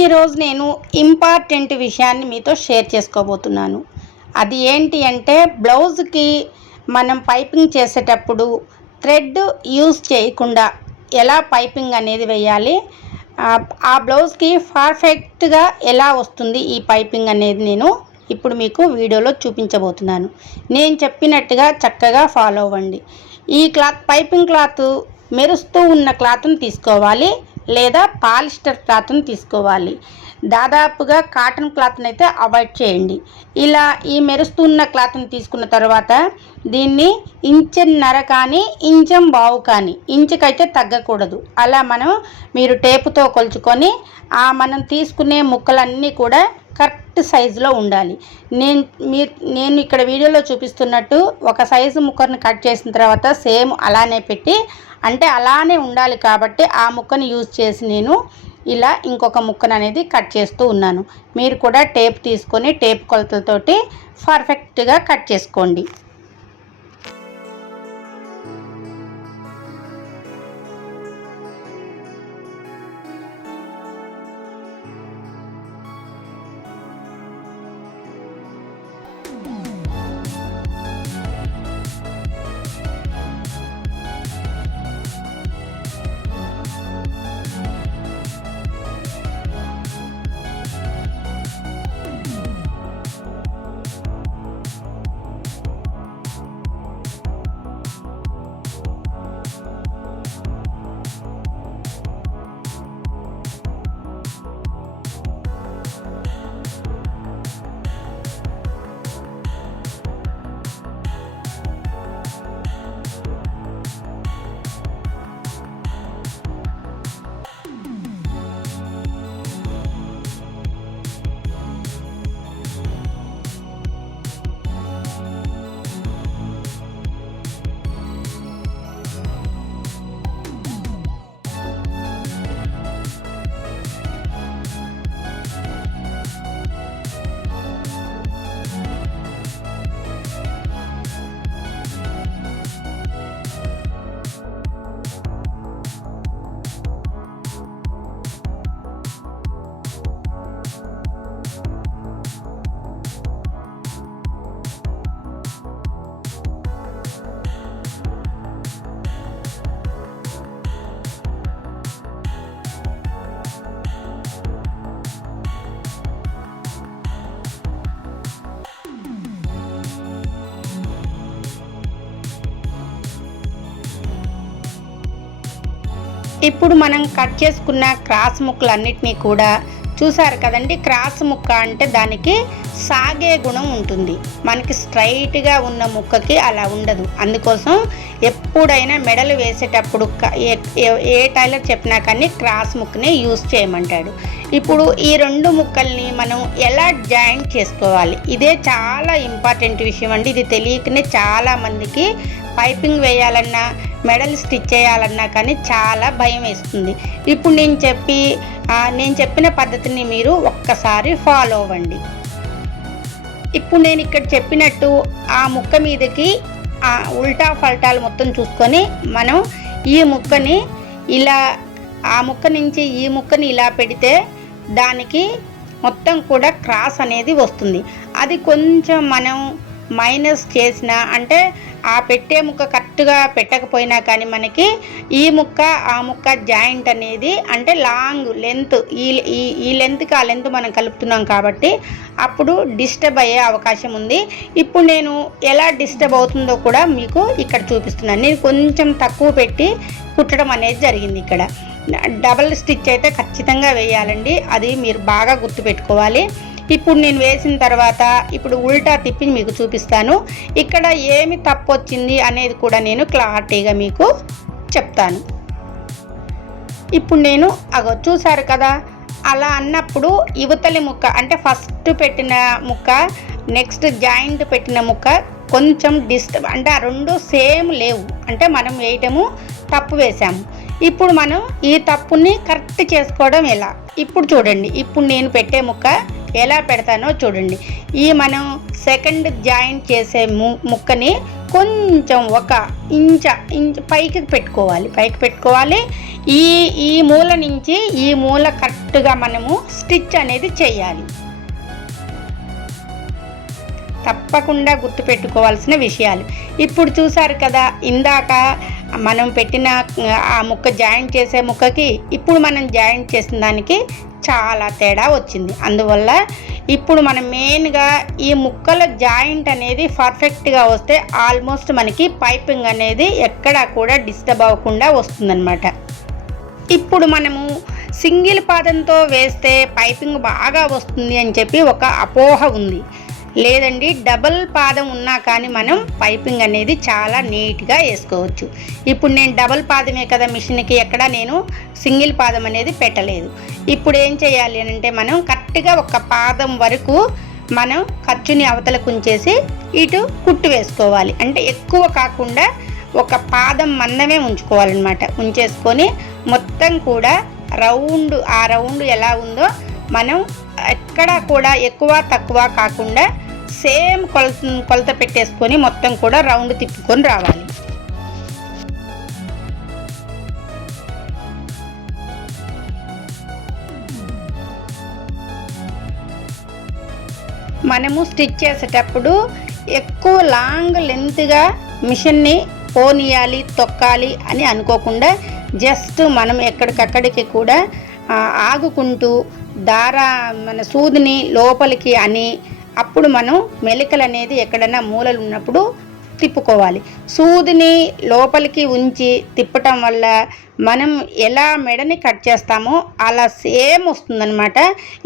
ఈరోజు నేను ఇంపార్టెంట్ విషయాన్ని మీతో షేర్ చేసుకోబోతున్నాను. అది ఏంటి అంటే, బ్లౌజ్కి మనం పైపింగ్ చేసేటప్పుడు థ్రెడ్ యూజ్ చేయకుండా ఎలా పైపింగ్ అనేది వేయాలి, ఆ బ్లౌజ్కి పర్ఫెక్ట్గా ఎలా వస్తుంది ఈ పైపింగ్ అనేది నేను ఇప్పుడు మీకు వీడియోలో చూపించబోతున్నాను. నేను చెప్పినట్టుగా చక్కగా ఫాలో అవ్వండి. ఈ పైపింగ్ క్లాత్ మెరుస్తూ ఉన్న క్లాత్ని తీసుకోవాలి, లేదా పాలిస్టర్ క్లాత్ని తీసుకోవాలి. దాదాపుగా కాటన్ క్లాత్ని అయితే అవాయిడ్ చేయండి. ఇలా ఈ మెరుస్తున్న క్లాత్ని తీసుకున్న తర్వాత దీన్ని ఇంచున్నర కానీ ఇంచెం బావు కానీ, ఇంచుకైతే తగ్గకూడదు. అలా మీరు టేపుతో కొలుచుకొని మనం తీసుకునే ముక్కలన్నీ కూడా కరెక్ట్ సైజులో ఉండాలి. నేను ఇక్కడ వీడియోలో చూపిస్తున్నట్టు ఒక సైజు ముక్కను కట్ చేసిన తర్వాత సేమ్ అలానే పెట్టి, అంటే అలానే ఉండాలి కాబట్టి ఆ ముక్కను యూజ్ చేసి నేను ఇలా ఇంకొక ముక్కను అనేది కట్ చేస్తూ ఉన్నాను. మీరు కూడా టేప్ తీసుకొని టేప్ కొలతలతోటి పర్ఫెక్ట్గా కట్ చేసుకోండి. ఇప్పుడు మనం కట్ చేసుకున్న క్రాస్ ముక్కలన్నిటినీ కూడా చూసారు కదండి. క్రాస్ ముక్క అంటే దానికి సాగే గుణం ఉంటుంది, మనకి స్ట్రైట్గా ఉన్న ముక్కకి అలా ఉండదు. అందుకోసం ఎప్పుడైనా మెడలు వేసేటప్పుడు ఏ టైలర్ చెప్పినా కానీ క్రాస్ ముక్కని యూజ్ చేయమంటాడు. ఇప్పుడు ఈ రెండు ముక్కల్ని మనం ఎలా జాయింట్ చేసుకోవాలి, ఇదే చాలా ఇంపార్టెంట్ విషయం అండి. ఇది తెలియకనే చాలామందికి పైపింగ్ వేయాలన్నా మెడల్ స్టిచ్ చేయాలన్నా కానీ చాలా భయం వేస్తుంది. ఇప్పుడు నేను చెప్పిన పద్ధతిని మీరు ఒక్కసారి ఫాలో అవ్వండి. ఇప్పుడు నేను ఇక్కడ చెప్పినట్టు ఆ ముక్క మీదకి ఉల్టా ఫల్టాలు మొత్తం చూసుకొని మనం ఈ ముక్కని ఇలా, ఆ ముక్క నుంచి ఈ ముక్కని ఇలా పెడితే దానికి మొత్తం కూడా క్రాస్ అనేది వస్తుంది. అది కొంచెం మనం మైనస్ చేసిన, అంటే ఆ పెట్టే ముక్క కరెక్ట్గా పెట్టకపోయినా కానీ మనకి ఈ ముక్క ఆ ముక్క జాయింట్ అనేది, అంటే లాంగ్ లెంత్, ఈ లెంత్కి ఆ లెంత్ మనం కలుపుతున్నాం కాబట్టి అప్పుడు డిస్టర్బ్ అయ్యే అవకాశం ఉంది. ఇప్పుడు నేను ఎలా డిస్టర్బ్ అవుతుందో కూడా మీకు ఇక్కడ చూపిస్తున్నాను. నేను కొంచెం తక్కువ పెట్టి కుట్టడం అనేది జరిగింది. ఇక్కడ డబల్ స్టిచ్ అయితే ఖచ్చితంగా వేయాలండి, అది మీరు బాగా గుర్తుపెట్టుకోవాలి. ఇప్పుడు నేను వేసిన తర్వాత ఇప్పుడు ఉల్టా తిప్పి మీకు చూపిస్తాను. ఇక్కడ ఏమి తప్పు వచ్చింది అనేది కూడా నేను క్లారిటీగా మీకు చెప్తాను. ఇప్పుడు నేను చూసారు కదా, అలా అన్నప్పుడు యువతలి ముక్క, అంటే ఫస్ట్ పెట్టిన ముక్క నెక్స్ట్ జాయింట్ పెట్టిన ముక్క కొంచెం డిస్టర్బ్, అంటే ఆ రెండు సేమ్ లేవు, అంటే మనం వేయటము తప్పు వేసాము. ఇప్పుడు మనం ఈ తప్పుని కరెక్ట్ చేసుకోవడం ఎలా, ఇప్పుడు చూడండి. ఇప్పుడు నేను పెట్టే ముక్క ఎలా పెడతానో చూడండి. ఈ మనం సెకండ్ జాయింట్ చేసే ముక్కని కొంచెం ఒక ఇంచ్ పైకి పెట్టుకోవాలి. ఈ మూల నుంచి ఈ మూల కరెక్ట్గా మనము స్టిచ్ అనేది చేయాలి. తప్పకుండా గుర్తుపెట్టుకోవాల్సిన విషయాలు. ఇప్పుడు చూసారు కదా, ఇందాక మనం పెట్టిన ఆ ముక్క జాయింట్ చేసే ముక్కకి ఇప్పుడు మనం జాయింట్ చేసిన దానికి చాలా తేడా వచ్చింది. అందువల్ల ఇప్పుడు మనం మెయిన్గా ఈ ముక్కల జాయింట్ అనేది పర్ఫెక్ట్గా వస్తే ఆల్మోస్ట్ మనకి పైపింగ్ అనేది ఎక్కడా కూడా డిస్టర్బ్ అవ్వకుండా వస్తుందన్నమాట. ఇప్పుడు మనము సింగిల్ పాదంతో వేస్తే పైపింగ్ బాగా వస్తుంది అని చెప్పి ఒక అపోహ ఉంది. లేదండి, డబుల్ పాదం ఉన్నా కానీ మనం పైపింగ్ అనేది చాలా నీట్గా వేసుకోవచ్చు. ఇప్పుడు నేను డబుల్ పాదమే కదా మిషన్కి, ఎక్కడ నేను సింగిల్ పాదం అనేది పెట్టలేదు. ఇప్పుడు ఏం చేయాలి అంటే మనం కరెక్ట్గా ఒక పాదం వరకు మనం ఖర్చుని అవతలకు ఉంచేసి ఇటు కుట్టు వేసుకోవాలి. అంటే ఎక్కువ కాకుండా ఒక పాదం మందమే ఉంచుకోవాలన్నమాట. ఉంచేసుకొని మొత్తం కూడా ఆ రౌండ్ ఎలా ఉందో మనం ఎక్కడా కూడా ఎక్కువ తక్కువ కాకుండా సేమ్ కొలత పెట్టేసుకొని మొత్తం కూడా రౌండ్ తిప్పుకొని రావాలి. మనము స్టిచ్ చేసేటప్పుడు ఎక్కువ లాంగ్ లెంత్గా మిషన్ని పోనీయాలి, తొక్కాలి అని అనుకోకుండా జస్ట్ మనం ఎక్కడికక్కడికి కూడా ఆగుకుంటూ మన సూదిని లోపలికి అని అప్పుడు మనం మెలికలు అనేది ఎక్కడైనా మూలలు ఉన్నప్పుడు తిప్పుకోవాలి. సూదిని లోపలికి ఉంచి తిప్పటం వల్ల మనం ఎలా మెడని కట్ చేస్తామో అలా సేమ్ వస్తుందన్నమాట.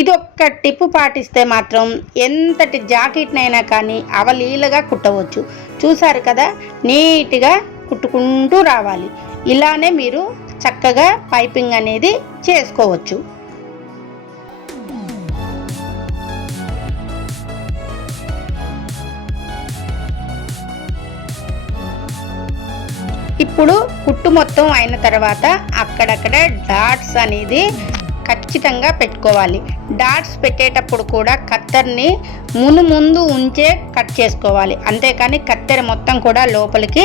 ఇది ఒక్క టిప్పు పాటిస్తే మాత్రం ఎంతటి జాకెట్నైనా కానీ అవలీలగా కుట్టవచ్చు. చూసారు కదా, నీట్గా కుట్టుకుంటూ రావాలి. ఇలానే మీరు చక్కగా పైపింగ్ అనేది చేసుకోవచ్చు. ఇప్పుడు కుట్టు మొత్తం అయిన తర్వాత అక్కడక్కడ డాట్స్ అనేది ఖచ్చితంగా పెట్టుకోవాలి. డాట్స్ పెట్టేటప్పుడు కూడా కత్తెరని ముందు ఉంచే కట్ చేసుకోవాలి. అంతేకాని కత్తెర మొత్తం కూడా లోపలికి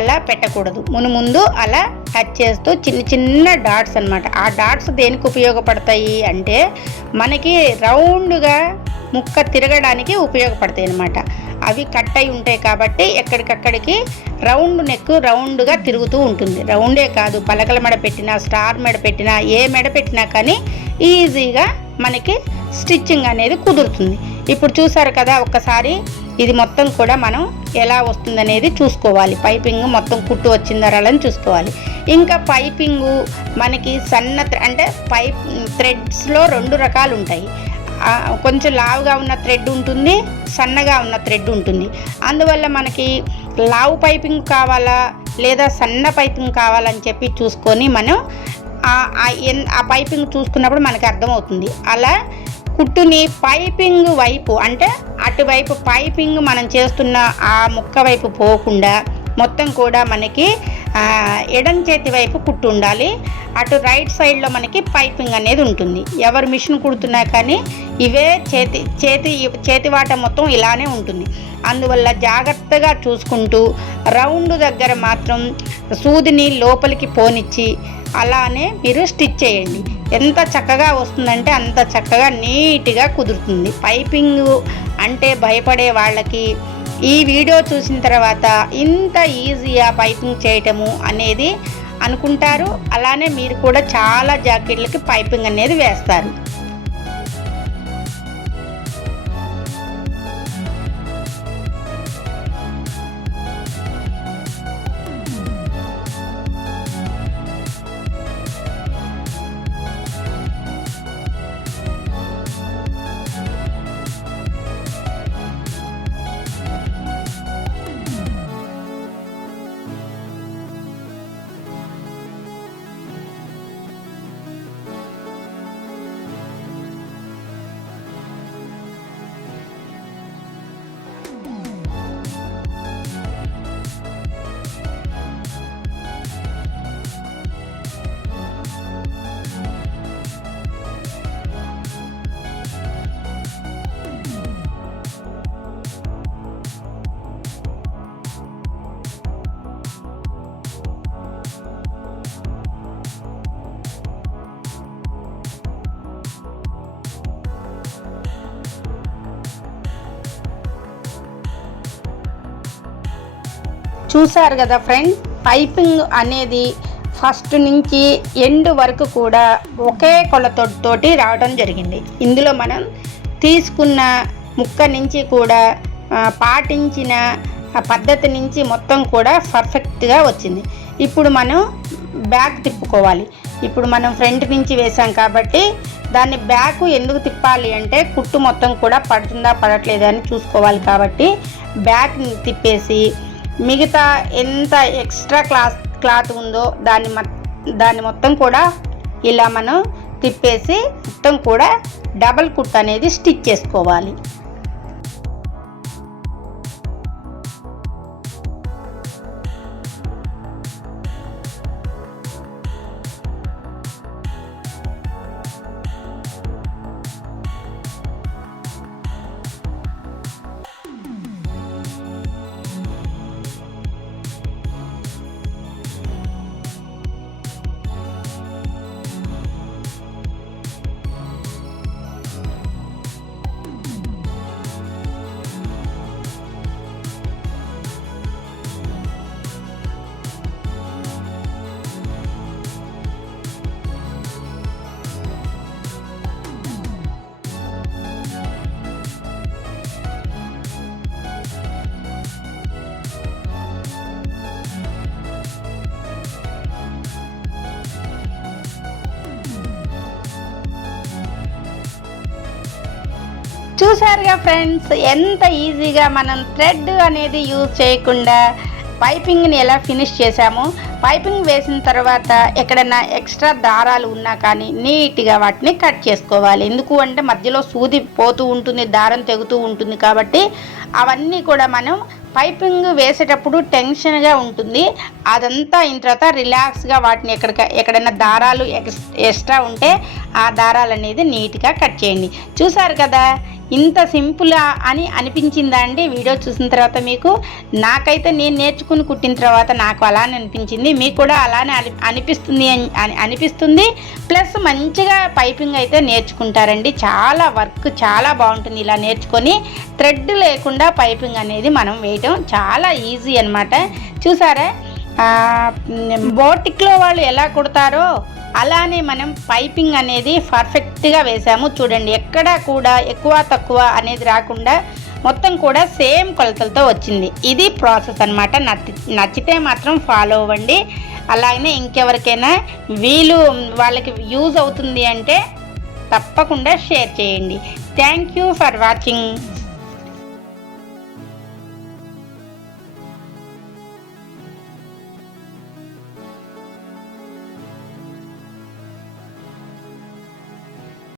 అలా పెట్టకూడదు. ముందు అలా కట్ చేస్తూ చిన్న డాట్స్ అన్నమాట. ఆ డాట్స్ దేనికి ఉపయోగపడతాయి అంటే మనకి రౌండ్గా ముక్క తిరగడానికి ఉపయోగపడతాయి అన్నమాట. అవి కట్ అయి ఉంటాయి కాబట్టి ఎక్కడికక్కడికి రౌండ్ నెక్ రౌండ్గా తిరుగుతూ ఉంటుంది. రౌండే కాదు, పలకల మెడ పెట్టినా, స్టార్ మెడ పెట్టినా, ఏ మెడ పెట్టినా కానీ ఈజీగా మనకి స్టిచ్చింగ్ అనేది కుదురుతుంది. ఇప్పుడు చూసారు కదా, ఒక్కసారి ఇది మొత్తం కూడా మనం ఎలా వస్తుందనేది చూసుకోవాలి. పైపింగ్ మొత్తం కుట్టు వచ్చిందా రాలని చూసుకోవాలి. ఇంకా పైపింగు మనకి అంటే థ్రెడ్స్లో 2 రకాలు ఉంటాయి. కొంచెం లావుగా ఉన్న థ్రెడ్ ఉంటుంది, సన్నగా ఉన్న థ్రెడ్ ఉంటుంది. అందువల్ల మనకి లావు పైపింగ్ కావాలా లేదా సన్న పైపింగ్ కావాలని చెప్పి చూసుకొని మనం ఆ పైపింగ్ చూసుకున్నప్పుడు మనకి అర్థమవుతుంది. అలా కుట్టుని పైపింగ్ వైపు అంటే అటువైపు పైపింగ్ మనం చేస్తున్న ఆ ముక్క వైపు పోకుండా మొత్తం కూడా మనకి ఎడం చేతి వైపు కుట్టు ఉండాలి. అటు రైట్ సైడ్లో మనకి పైపింగ్ అనేది ఉంటుంది. ఎవరు మిషన్ కుడుతున్నా కానీ ఇవే చేతి వాట మొత్తం ఇలానే ఉంటుంది. అందువల్ల జాగ్రత్తగా చూసుకుంటూ రౌండ్ దగ్గర మాత్రం సూదిని లోపలికి పోనిచ్చి అలానే మీరు స్టిచ్ చేయండి. ఎంత చక్కగా వస్తుందంటే అంత చక్కగా నీట్గా కుదురుతుంది. పైపింగ్ అంటే భయపడే వాళ్ళకి ఈ వీడియో చూసిన తర్వాత ఇంత ఈజీగా పైపింగ్ చేయటము అనేది అనుకుంటారు. అలానే మీరు కూడా చాలా జాకెట్లకి పైపింగ్ అనేది వేస్తారు. చూసారు కదా ఫ్రెండ్, పైపింగ్ అనేది ఫస్ట్ నుంచి ఎండ్ వరకు కూడా ఒకే కొలతోటి రావడం జరిగింది. ఇందులో మనం తీసుకున్న ముక్క నుంచి కూడా పాటించిన పద్ధతి నుంచి మొత్తం కూడా పర్ఫెక్ట్గా వచ్చింది. ఇప్పుడు మనం బ్యాక్ తిప్పుకోవాలి. ఇప్పుడు మనం ఫ్రంట్ నుంచి వేసాం కాబట్టి దాన్ని బ్యాక్ ఎందుకు తిప్పాలి అంటే కుట్టు మొత్తం కూడా పడుతుందా పడట్లేదా అని చూసుకోవాలి. కాబట్టి బ్యాక్ తిప్పేసి మిగతా ఎంత ఎక్స్ట్రా క్లాత్ ఉందో దాన్ని మొత్తం కూడా ఇలా మనం తిప్పేసి మొత్తం కూడా డబల్ కుట్ అనేది స్టిచ్ చేసుకోవాలి. చూసారుగా ఫ్రెండ్స్, ఎంత ఈజీగా మనం థ్రెడ్ అనేది యూజ్ చేయకుండా పైపింగ్ని ఎలా ఫినిష్ చేసామో. పైపింగ్ వేసిన తర్వాత ఎక్కడైనా ఎక్స్ట్రా దారాలు ఉన్నా కానీ నీట్గా వాటిని కట్ చేసుకోవాలి. ఎందుకు అంటే మధ్యలో సూది పోతూ ఉంటుంది, దారం తెగుతూ ఉంటుంది. కాబట్టి అవన్నీ కూడా మనం పైపింగ్ వేసేటప్పుడు టెన్షన్గా ఉంటుంది. అదంతా అయిన తర్వాత రిలాక్స్గా వాటిని ఎక్కడైనా దారాలు ఎక్స్ట్రా ఉంటే ఆ దారాలు అనేది నీట్గా కట్ చేయండి. చూసారు కదా, ఇంత సింపుల్ అని అనిపించిందా అండి వీడియో చూసిన తర్వాత మీకు? నాకైతే నేను నేర్చుకుని కుట్టిన తర్వాత నాకు అలానే అనిపించింది, మీకు కూడా అలానే అనిపిస్తుంది. ప్లస్ మంచిగా పైపింగ్ అయితే నేర్చుకుంటారండి. చాలా వర్క్ చాలా బాగుంటుంది. ఇలా నేర్చుకొని థ్రెడ్ లేకుండా పైపింగ్ అనేది మనం వేయటం చాలా ఈజీ అన్నమాట. చూసారా, బోటిక్లో వాళ్ళు ఎలా కుడతారో అలానే మనం పైపింగ్ అనేది పర్ఫెక్ట్గా వేసాము. చూడండి, ఎక్కడా కూడా ఎక్కువ తక్కువ అనేది రాకుండా మొత్తం కూడా సేమ్ కొలతలతో వచ్చింది. ఇది ప్రాసెస్ అన్నమాట. నచ్చితే మాత్రం ఫాలో అవ్వండి. అలాగనే ఇంకెవరికైనా వాళ్ళకి యూజ్ అవుతుంది అంటే తప్పకుండా షేర్ చేయండి. Thank you for watching.